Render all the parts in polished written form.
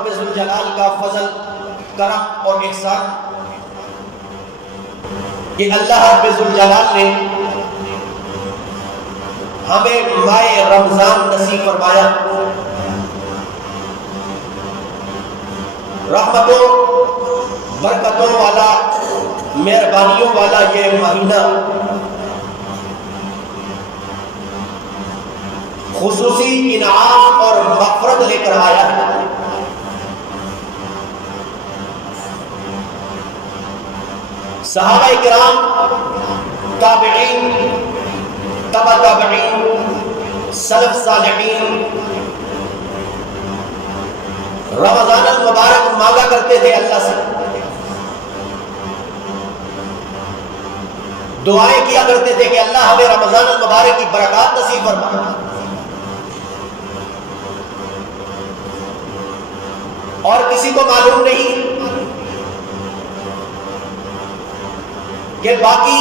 رب ذوالجلال کا فضل، کرم اور احسان کہ اللہ رب ذوالجلال نے ہمیں ماہ رمضان نصیب فرمایا۔ رحمتوں برکتوں والا، مہربانیوں والا یہ مہینہ خصوصی انعام اور مغفرت لے کر آیا ہے۔ صحابہ کرام، تابعین، تبع تابعین، سلف صالحین رمضان المبارک مانگا کرتے تھے اللہ سے، دعائیں کیا کرتے تھے کہ اللہ ہمیں رمضان المبارک کی برکات نصیب فرما۔ اور کسی کو معلوم نہیں کہ باقی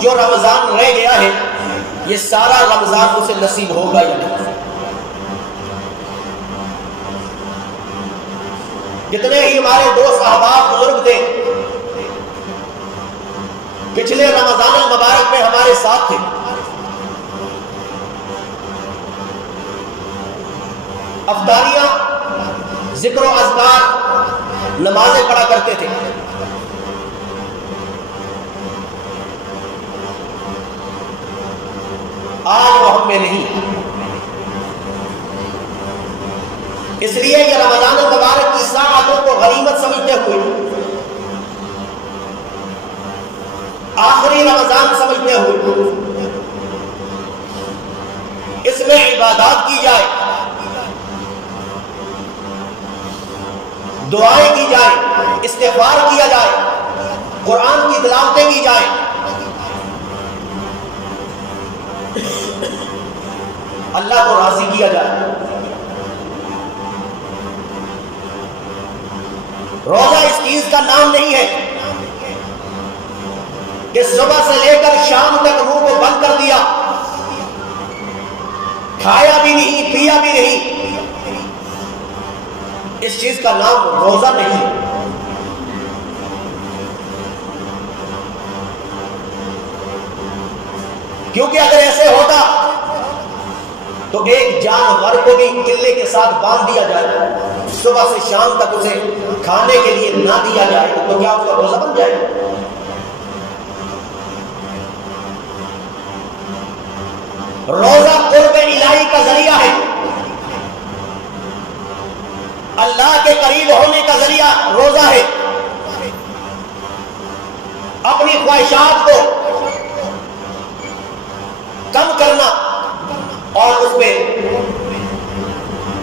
جو رمضان رہ گیا ہے یہ سارا رمضان اسے نصیب ہوگا یا نہیں۔ جتنے ہی ہمارے دوست احباب بزرگ تھے پچھلے رمضان المبارک میں ہمارے ساتھ تھے، افطاریاں، ذکر و اذکار، نمازیں پڑھا کرتے تھے۔ آج وہ ہم میں نہیں، اس لیے یہ رمضان المبارک کی ساعتوں کو غنیمت سمجھتے ہوئے، آخری رمضان سمجھتے ہوئے اس میں عبادات کی جائے، دعائیں کی جائے، استغفار کیا جائے، قرآن کی تلاوتیں کی جائیں، اللہ کو راضی کیا جائے۔ روزہ اس چیز کا نام نہیں ہے کہ صبح سے لے کر شام تک منہ کو بند کر دیا، کھایا بھی نہیں، پیا بھی نہیں، اس چیز کا نام روزہ نہیں۔ کیونکہ اگر ایسے ہوتا تو ایک جانور کو بھی کلے کے ساتھ باندھ دیا جائے، صبح سے شام تک اسے کھانے کے لیے نہ دیا جائے تو کیا اس کا روزہ بن جائے؟ روزہ قرب الہی کا ذریعہ ہے، اللہ کے قریب ہونے کا ذریعہ روزہ ہے۔ اپنی خواہشات کو کم کرنا اور اس میں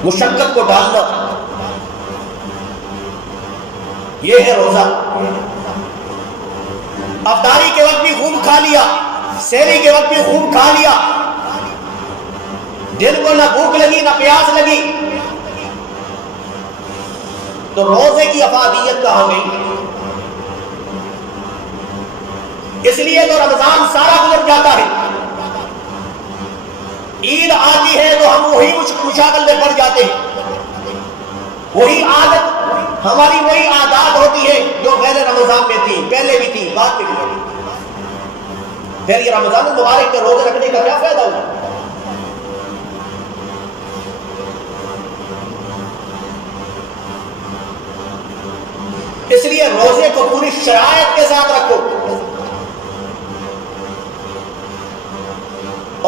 مشقت کو ڈالنا، یہ ہے روزہ۔ افطاری کے وقت بھی خوب کھا لیا، سحری کے وقت بھی خوب کھا لیا، دل کو نہ بھوک لگی نہ پیاس لگی، تو روزے کی افادیت کہاں گئی؟ اس لیے تو رمضان سارا گزر جاتا ہے، عید آتی ہے تو ہم وہی مشاغل میں پڑ جاتے ہیں، وہی عادت ہماری، وہی عادات ہوتی ہے جو غیر رمضان میں تھی، پہلے بھی تھی، بعد میں بھی تھی۔ پھر یہ رمضان المبارک کے روزے رکھنے کا کیا فائدہ ہوا؟ اس لیے روزے کو پوری شرائط کے ساتھ رکھو،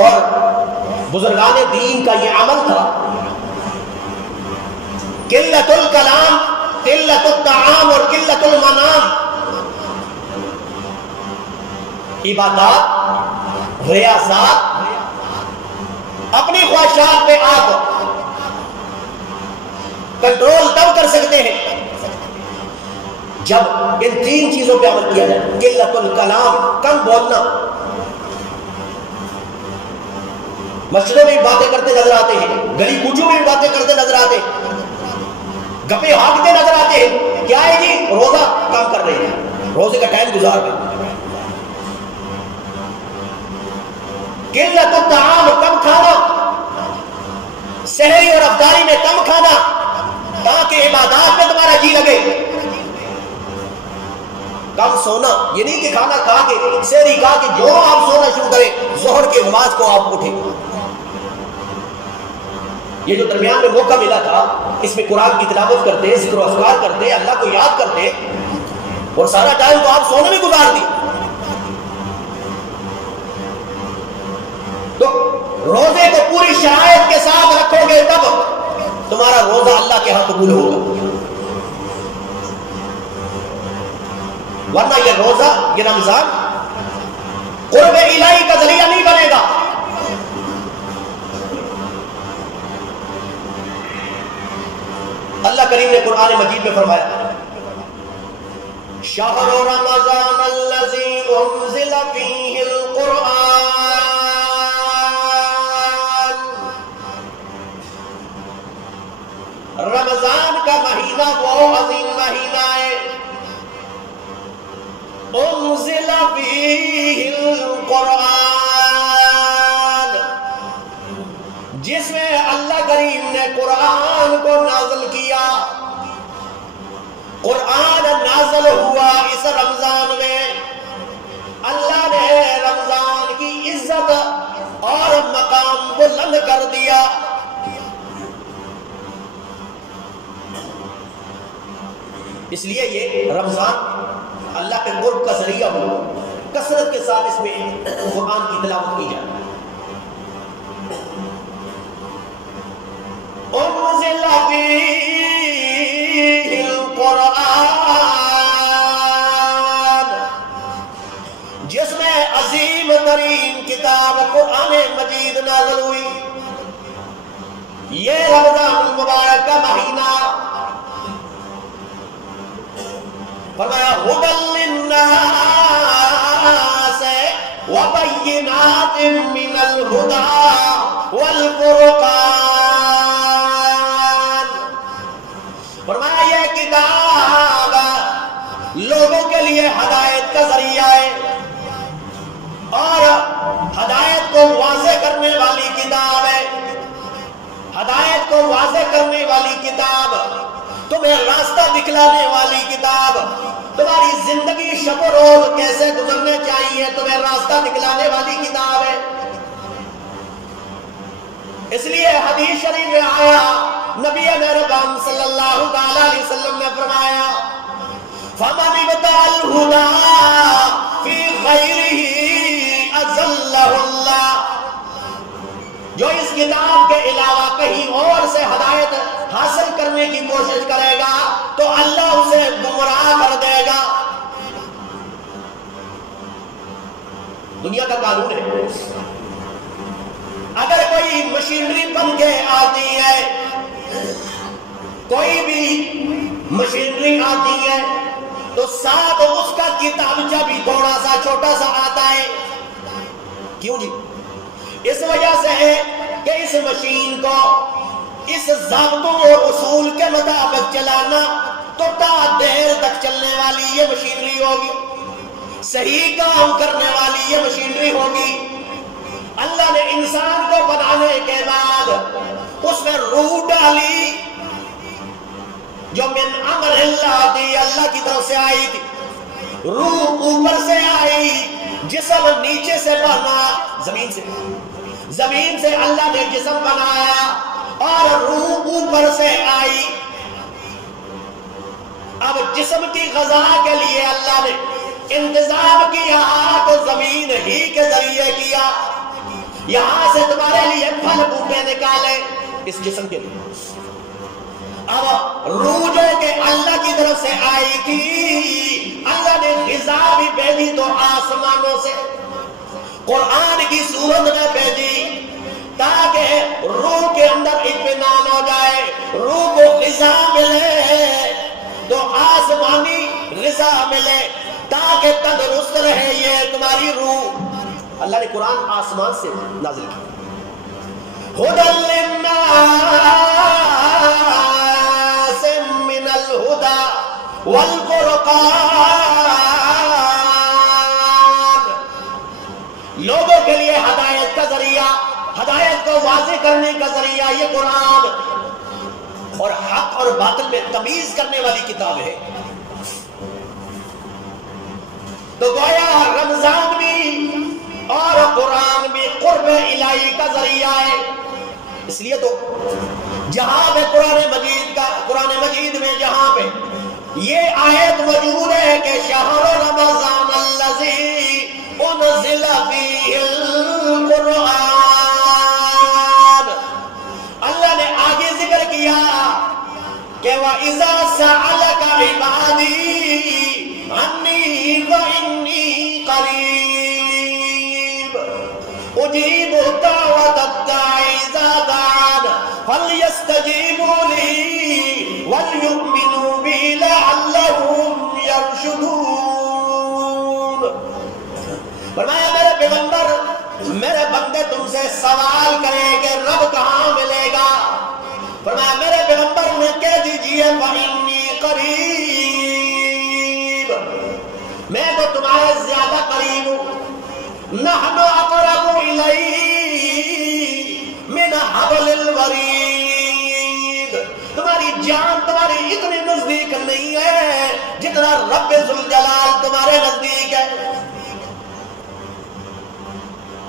اور بزرگان دین کا یہ عمل تھا، قلت الکلام، قلت الطعام اور قلت المنام۔ عبادات، ریاضات، اپنی خواہشات پہ آپ کنٹرول تب کر سکتے ہیں جب ان تین چیزوں پہ عمل کیا جائے۔ قلت الکلام، کم بولنا، مسجدوں میں بھی باتیں کرتے نظر آتے ہیں، گلی کوچوں میں بھی باتیں کرتے نظر آتے ہیں، گپے ہانکتے نظر آتے ہیں، کیا ہے جی؟ روزہ کام کر رہے ہیں، روزے کا ٹائم گزار رہے ہیں۔ قلت الطعام، کم کھانا، سحری اور افطاری میں کم کھانا، تاکہ عبادات لگے. کم سونا یہ نہیں کہ کھانا کھا کے سحری کھا کے جو آپ سونا شروع کریں ظہر کی نماز کو آپ اٹھیں. یہ جو درمیان میں موقع ملا تھا اس میں قرآن کی تلاوت کرتے, ذکر و اذکار کرتے, اللہ کو یاد کرتے, اور سارا ٹائم تو آپ سونے میں گزار دی. تو روزے کو پوری شرائط کے ساتھ رکھو گے تب تمہارا روزہ اللہ کے ہاں قبول ہوگا. ورنہ یہ روزہ, یہ رمضان قرب الہی کا ذریعہ نہیں بنے گا. اللہ کریم نے قرآن مجید میں فرمایا شہر رمضان الذی انزل فیہ القرآن, رمضان کا مہینہ وہ عظیم مہینہ ہے انزل فیہ القرآن جس میں اللہ کریم نے قرآن کو نازل کیا. قرآن نازل ہوا اس رمضان میں. اللہ نے رمضان کی عزت اور مقام بلند کر دیا. اس لیے یہ رمضان اللہ کے قرب کا ذریعہ ہو. کثرت کے ساتھ اس میں قرآن کی تلاوت کی جائے. انزل فیہ القرآن جس میں عظیم ترین کتاب قرآن مجید نازل ہوئی. یہ رمضان المبارک کا مہینہ فرمایا ھدی للناس وبینات من الھدی والفرقان. فرمایا یہ کتاب لوگوں کے لیے ہدایت کا ذریعہ ہے اور ہدایت کو واضح کرنے والی کتاب ہے. ہدایت کو واضح کرنے والی کتاب, تمہیں راستہ دکھلانے والی کتاب, تمہاری زندگی شب و روز کیسے گزرنے چاہیے تمہیں راستہ دکھلانے والی کتاب ہے. اس لیے حدیث شریف میں آیا, نبی مہربان صلی اللہ تعالی علیہ وسلم نے فرمایا فَمَنِ ابْتَغَى الْهُدَىٰ فِي غَيْرِهِ أَضَلَّهُ اللَّهُ. جو اس کتاب کے علاوہ کہیں اور سے ہدایت حاصل کرنے کی کوشش کرے گا تو اللہ اسے گمراہ کر دے گا. دنیا کا قانون ہے, اگر کوئی مشینری بن کے آتی ہے, کوئی بھی مشینری آتی ہے تو ساتھ اس کا کتابچہ بھی تھوڑا سا چھوٹا سا آتا ہے. کیوں جی؟ اس وجہ سے ہے کہ اس مشین کو اس ضابطوں اور اصول کے مطابق چلانا تو تا دیر تک چلنے والی یہ مشینری ہوگی, صحیح کام کرنے والی یہ مشینری ہوگی. اللہ نے انسان کو بنانے کے بعد اس میں روح ڈالی جو من امر اللہ تھی, اللہ کی طرف سے آئی تھی. روح اوپر سے آئی, جسم نیچے سے بنا, زمین سے اللہ نے جسم بنایا اور روح اوپر سے آئی. اب جسم کی غذا کے لیے اللہ نے انتظام کیا تو زمین ہی کے ذریعے کیا. یہاں سے تمہارے لیے پھل بوٹے نکالے اس جسم کے لیے. اب روح جو کہ اللہ کی طرف سے آئی تھی, اللہ نے غذا بھی بھیجی تو آسمانوں سے قرآن کی صورت میں بھیجی تاکہ روح کے اندر اطمینان ہو جائے, روح کو غذا ملے تو آسمانی غذا ملے تاکہ تندرست رہے یہ تمہاری روح. اللہ نے قرآن آسمان سے نازل کیا. ھدی للناس من الھدی والفرقان, لوگوں کے لیے ہدایت کا ذریعہ, ہدایت کو واضح کرنے کا ذریعہ یہ قرآن, اور حق اور باطل میں تمیز کرنے والی کتاب ہے. تو گویا رمضان بھی اور قرآن بھی قرب الہی کا ذریعہ ہے. اس لیے تو جہاں پہ قرآن مجید میں جہاں پہ یہ آیت موجود ہے کہ شہر رمضان الذی انزل فیہ القرآن، اللہ نے آگے ذکر کیا کہ وَإِذَا سَأَلَكَ عِبَادِي عَنِّي فَإِنِّي قَرِيبٌ أُجِيبُ دَعْوَةَ الدَّاعِ إِذَا دَعَانِ فَلْيَسْتَجِيبُوا لِي وَلْيُؤْمِنُوا بِي لَعَلَّهُمْ يَرْشُدُونَ. فرمایا میرے پیغمبر، میرے بندے تم سے سوال کریں کہ رب کہاں ملے گا. فرمایا میرے پیغمبر نے کہہ دیجئے فَإِنِّي قریب، میں تو تمہارے زیادہ قریب ہوں. نَحْنُ أَقْرَبُ إِلَيْهِ مِنْ حَبْلِ الْوَرِيدِ، تمہاری جان تمہاری اتنی نزدیک نہیں ہے جتنا رب ذوالجلال تمہارے نزدیک ہے.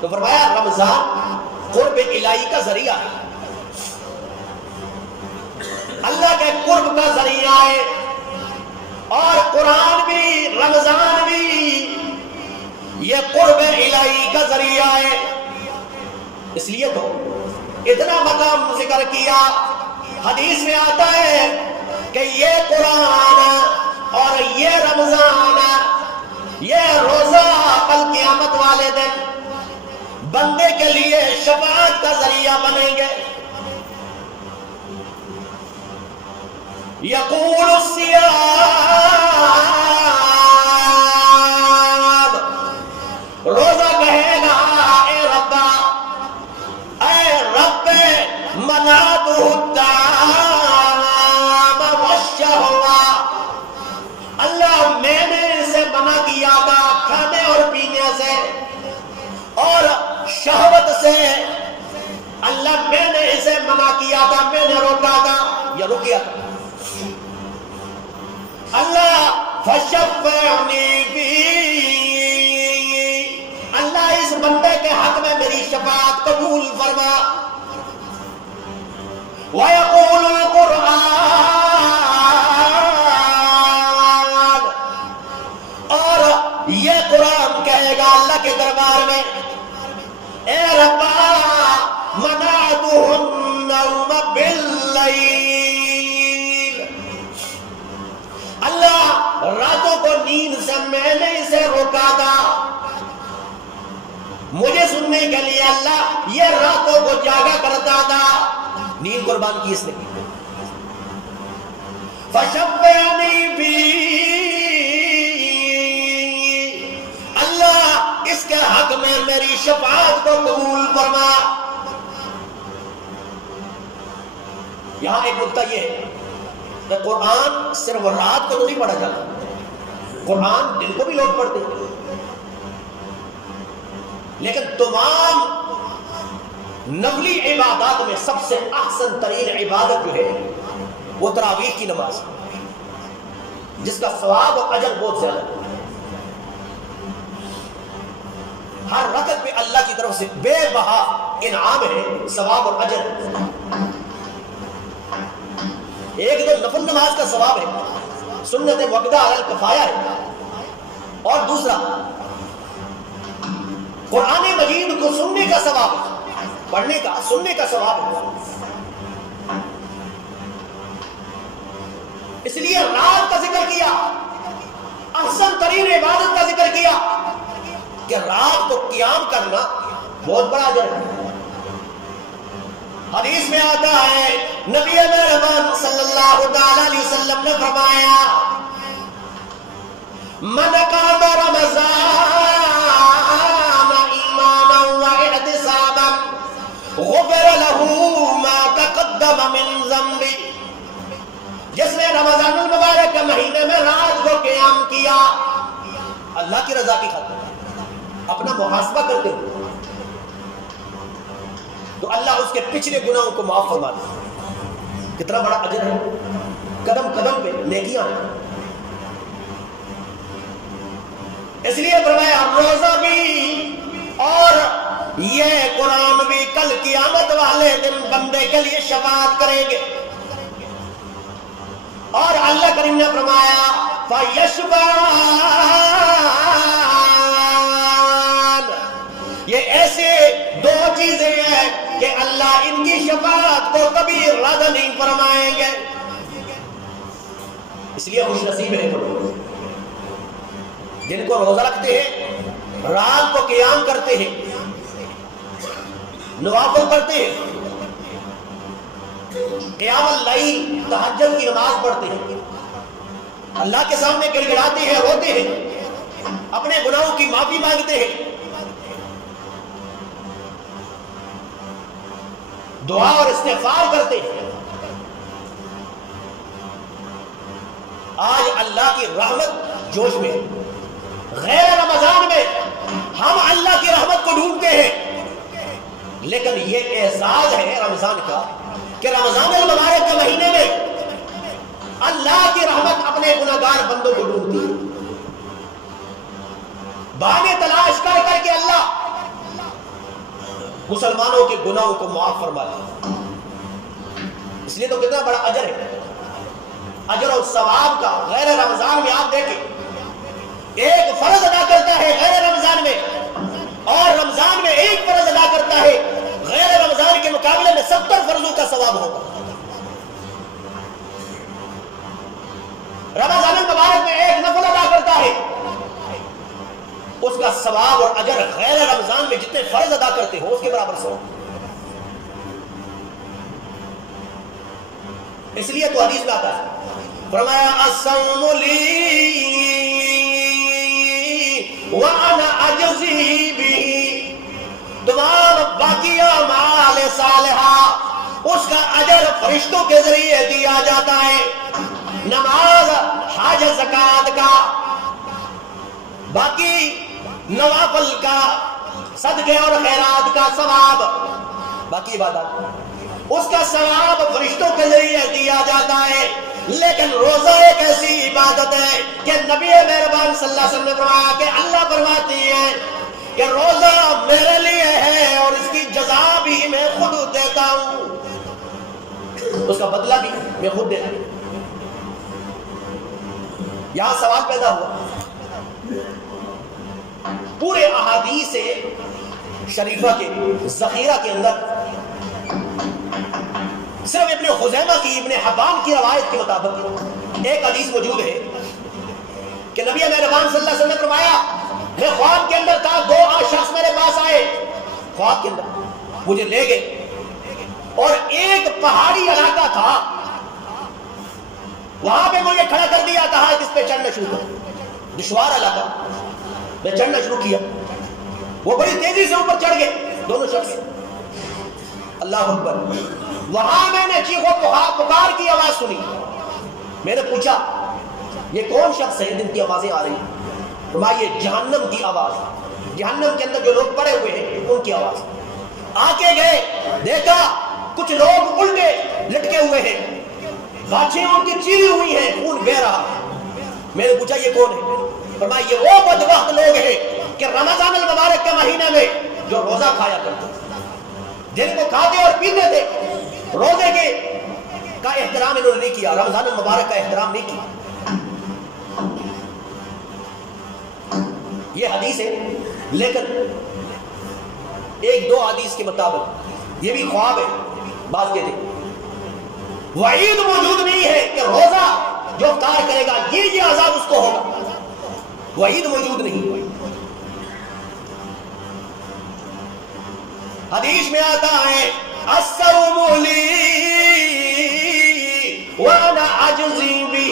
تو فرمایا رمضان قرب الہی کا ذریعہ ہے، اللہ کے قرب کا ذریعہ ہے. اور قرآن بھی رمضان بھی یہ قرب الہی کا ذریعہ ہے. اس لیے تو اتنا مقام ذکر کیا. حدیث میں آتا ہے کہ یہ قرآن اور یہ رمضان، یہ روزہ کل قیامت والے دن بندے کے لیے شفاعت کا ذریعہ بنیں گے. یقول الصیام، روزہ کہے گا اے ربا، اے رب منعته الطعام والشہوہ، اللہ میں نے اسے منع کیا تھا کھانے اور پینے سے اور شہوت سے. اللہ میں نے اسے منع کیا تھا، میں نے روکا تھا یا روکیا تھا. اللہ فشفعنی فی، اللہ اس بندے کے حق میں میری شفاعت قبول فرما. وَيَقُولُ الْقُرْآنُ، اور یہ قرآن کہے گا اللہ کے دربار میں اے ربا منعته النوم باللیل، اللہ راتوں کو نیند سے میں نے اسے روکا تھا. مجھے سننے کے لیے اللہ یہ راتوں کو جاگا کرتا تھا، نیند قربان کی اس نے. فشفعنی فی، اللہ اس کے حق میں میری شفاعت کو قبول فرما. یہاں ایک نکتہ یہ ہے کہ قرآن صرف رات کو تو نہیں پڑھا جاتا، قرآن دن کو بھی لوگ پڑھتے ہیں. لیکن تمام نفلی عبادات میں سب سے احسن ترین عبادت جو ہے وہ تراویح کی نماز، جس کا ثواب اور اجر بہت زیادہ ہے. ہر رکعت پہ اللہ کی طرف سے بے بہا انعام ہے، ثواب اور اجر. ایک تو نفل نماز کا ثواب ہے، سنت وقدہ علی الکفایہ ہے، اور دوسرا قرآن مجید کو سننے کا ثواب ہے، پڑھنے کا سننے کا ثواب ہے. اس لیے رات کا ذکر کیا، احسن ترین عبادت کا ذکر کیا کہ رات کو قیام کرنا بہت بڑا اجر ہے. حدیث میں آتا ہے نبی مہربان صلی اللہ علیہ وسلم نے فرمایا من قام رمضان ایمانا واحتسابا غفر له ما تقدم من ذنبه، جس نے رمضان المبارک کے مہینے میں رات کو قیام کیا اللہ کی رضا کی خاطر، اپنا محاسبہ کرتے ہوئے، تو اللہ اس کے پچھلے گناہوں کو معاف فرما دے. کتنا بڑا اجر ہے، قدم قدم پہ نیکیاں ہیں. اس لیے فرمایا روزہ بھی اور یہ قرآن بھی کل قیامت والے دن بندے کے لیے شفاعت کریں گے. اور اللہ کریم نے فرمایا فَيَشْفَعَانِ، یہ ایسے دو چیزیں ہیں کہ اللہ ان کی شفاعت کو کبھی رد نہیں فرمائیں گے. اس لیے خوش نصیب ہیں جن کو روزہ رکھتے ہیں، رات کو قیام کرتے ہیں، نوافل پڑھتے ہیں، قیام اللیل تہجد کی نماز پڑھتے ہیں، اللہ کے سامنے گڑ گڑاتے ہیں، روتے ہیں، اپنے گناہوں کی معافی مانگتے ہیں، دعا اور استغفار کرتے ہیں. آج اللہ کی رحمت جوش میں، غیر رمضان میں ہم اللہ کی رحمت کو ڈھونڈتے ہیں، لیکن یہ اعزاز ہے رمضان کا کہ رمضان المبارک کے مہینے میں اللہ کی رحمت اپنے گناہگار بندوں کو ڈھونڈتی ہے. بہانے تلاش کر کر کے اللہ مسلمانوں کے گناہوں کو معاف فرماتا ہے. اس لیے تو کتنا بڑا اجر ہے، اجر اور ثواب کا. غیر رمضان میں آپ دیکھیں ایک فرض ادا کرتا ہے غیر رمضان میں، اور رمضان میں ایک فرض ادا کرتا ہے، غیر رمضان کے مقابلے میں 70 فرضوں کا ثواب ہوگا. رمضان المبارک میں ایک نفل ادا کرتا ہے، اس کا ثواب اور اجر غیر رمضان میں جتنے فرض ادا کرتے ہو اس کے برابر سے ہو. اس لیے تو حدیث میں آتا ہے، فرمایا الصوم لی وانا اجزی بہ، تمام باقی اعمال صالحہ اس کا اجر فرشتوں کے ذریعے دیا جاتا ہے. نماز، حج، زکات کا، باقی نوافل کا، صدقے اور خیرات کا ثواب، باقی عبادات، اس کا ثواب فرشتوں کے ذریعے دیا جاتا ہے. لیکن روزہ ایک ایسی عبادت ہے کہ نبی مہربان صلی اللہ علیہ وسلم نے فرمایا کہ اللہ فرماتی ہے کہ روزہ میرے لیے ہے اور اس کی جزا بھی میں خود دیتا ہوں، اس کا بدلہ بھی میں خود دیتا ہوں. یہاں سوال پیدا ہوا، پورے احادیث شریفہ کے ذخیرہ کے اندر صرف ابن خزیمہ کی، ابن حبان کی روایت کے مطابق ایک حدیث موجود ہے کہ نبی مہربان صلی اللہ علیہ وسلم نے فرمایا میں خواب کے اندر تھا، 2 شخص میرے پاس آئے خواب کے اندر، مجھے لے گئے اور ایک پہاڑی علاقہ تھا، وہاں پہ مجھے کھڑا کر دیا، کہا کہ اس پہ چڑھنا شروع کر. دشوار علاقہ، میں چڑھنا شروع کیا، وہ بڑی تیزی سے اوپر چڑھ گئے دونوں شخص. اللہ اکبر. وہاں میں نے چیخ و پکار کی آواز سنی. میں نے پوچھا یہ کون شخص ہے جن کی آوازیں آ رہی ہیں؟ فرمایا یہ جہنم کی آواز، جہنم کے اندر جو لوگ پڑے ہوئے ہیں ان کی آواز. آ کے گئے، دیکھا کچھ لوگ الٹے لٹکے ہوئے ہیں، گاچھیں ان کی چیری ہوئی ہیں، خون بہہ رہا. میں نے پوچھا یہ کون ہے؟ فرمایا یہ وہ بدبخت لوگ ہیں کہ رمضان المبارک کے مہینے میں جو روزہ کھایا کرتے، دن کو کھاتے اور پیتے تھے، روزے کے کا احترام انہوں نے نہیں کیا، رمضان المبارک کا احترام نہیں کیا. یہ حدیث ہے، لیکن 1-2 حدیث کے مطابق یہ بھی خواب ہے. بعض کہتے ہیں وعید موجود نہیں ہے کہ روزہ جو افطار کرے گا یہ عذاب اس کو ہوگا، وعید موجود نہیں. حدیث میں آتا ہے الصوم لی وانا اجزی بہ،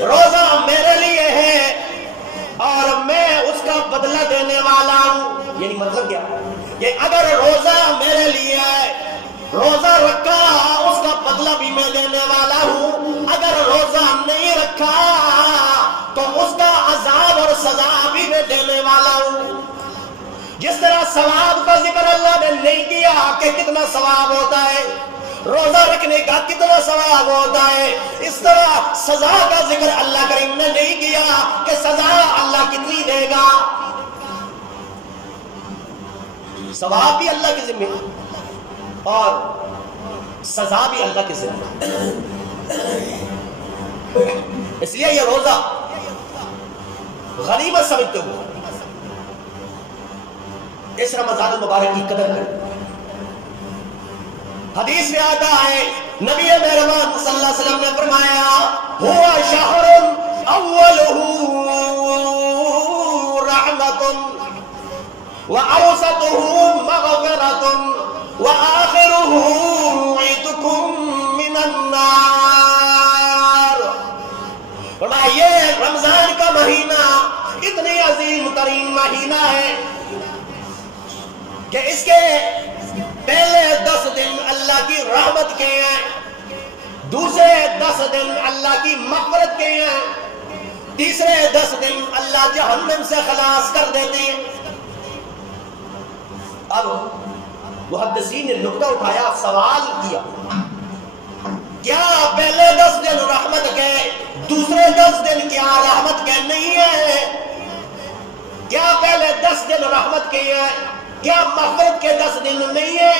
روزہ میرے لیے ہے اور میں اس کا بدلہ دینے والا ہوں. یعنی مطلب کیا کہ اگر روزہ میرے لیے ہے، روزہ رکھا اس کا بدلہ بھی میں دینے والا ہوں، اگر روزہ نہیں رکھا تو اس کا عذاب اور سزا بھی میں دینے والا ہوں. جس طرح ثواب کا ذکر اللہ نے نہیں کیا کہ کتنا ثواب ہوتا ہے، روزہ رکھنے کا کتنا ثواب ہوتا ہے. اس طرح سزا کا ذکر اللہ کریم نے نہیں کیا کہ سزا اللہ کتنی دے گا. ثواب بھی اللہ کے ذمہ اور سزا بھی اللہ کے ذمہ. اس لیے یہ روزہ غنیمت سمجھتے ہو اس رمضان المبارک کی قدر کریں. حدیث میں آتا ہے نبی مہربان صلی اللہ علیہ وسلم نے فرمایا ہوا شہر اولہ رحمت واوسطہ مغفرۃ وآخرہ عتق من النار. فرمایا یہ رمضان کا مہینہ اتنی عظیم ترین مہینہ ہے کہ اس کے پہلے 10 دن اللہ کی رحمت کے ہیں, دوسرے 10 دن اللہ کی مغفرت کے ہیں, تیسرے 10 دن اللہ جہنم سے خلاص کر دیتے ہیں. اب محدثین نے نقطہ اٹھایا, سوال کیا کیا پہلے 10 دن رحمت کے دوسرے 10 دن کیا رحمت کے نہیں ہے؟ کیا پہلے 10 دن رحمت کے ہیں, کیا مغفرت کے 10 دن نہیں ہے؟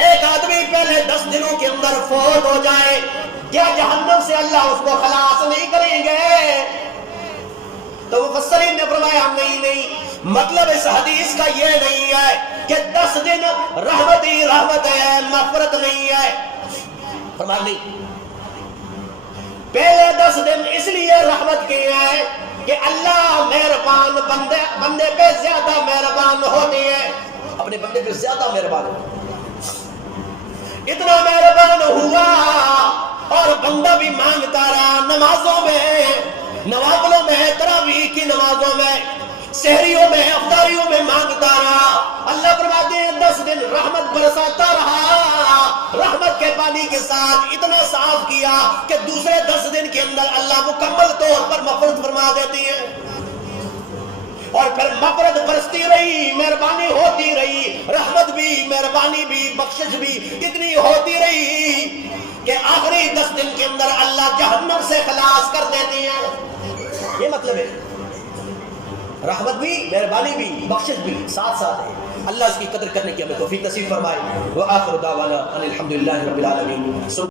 ایک آدمی پہلے 10 دنوں کے اندر فوت ہو جائے, کیا جہنم سے اللہ اس کو خلاص نہیں کریں گے؟ تو مفسرین نے فرمایا نہیں, مطلب اس حدیث کا یہ نہیں ہے کہ 10 دن رحمت ہی رحمت ہے, مغفرت نہیں ہے. فرمایا نہیں, پہلے 10 دن اس لیے رحمت کے ہیں کہ اللہ مہربان بندے پہ زیادہ مہربان ہوتے ہیں, اپنے بندے پہ زیادہ مہربان ہوتے ہیں. اتنا مہربان ہوا اور بندہ بھی مانگتا رہا, نمازوں میں, نوافلوں میں, تراویح کی نمازوں میں, سحریوں میں, افطاریوں میں مانگتا رہا. اللہ فرماتے ہیں 10 دن رحمت برساتا رہا, رحمت کے پانی کے ساتھ اتنا صاف کیا کہ دوسرے 10 دن کے اندر اللہ مکمل طور پر مغفرت فرما دیتی ہے. اور پھر مغفرت برستی رہی, مہربانی ہوتی رہی, رحمت بھی, مہربانی بھی, بخشش بھی اتنی ہوتی رہی کہ آخری 10 دن کے اندر اللہ جہنم سے خلاص کر دیتے ہیں. یہ مطلب ہے رحمت بھی, مہربانی بھی, بخشش بھی ساتھ ساتھ ہے. اللہ اس کی قدر کرنے کی ہمیں توفیق نصیب فرمائے. وآخر دعوانا ان الحمدللہ رب العالمین.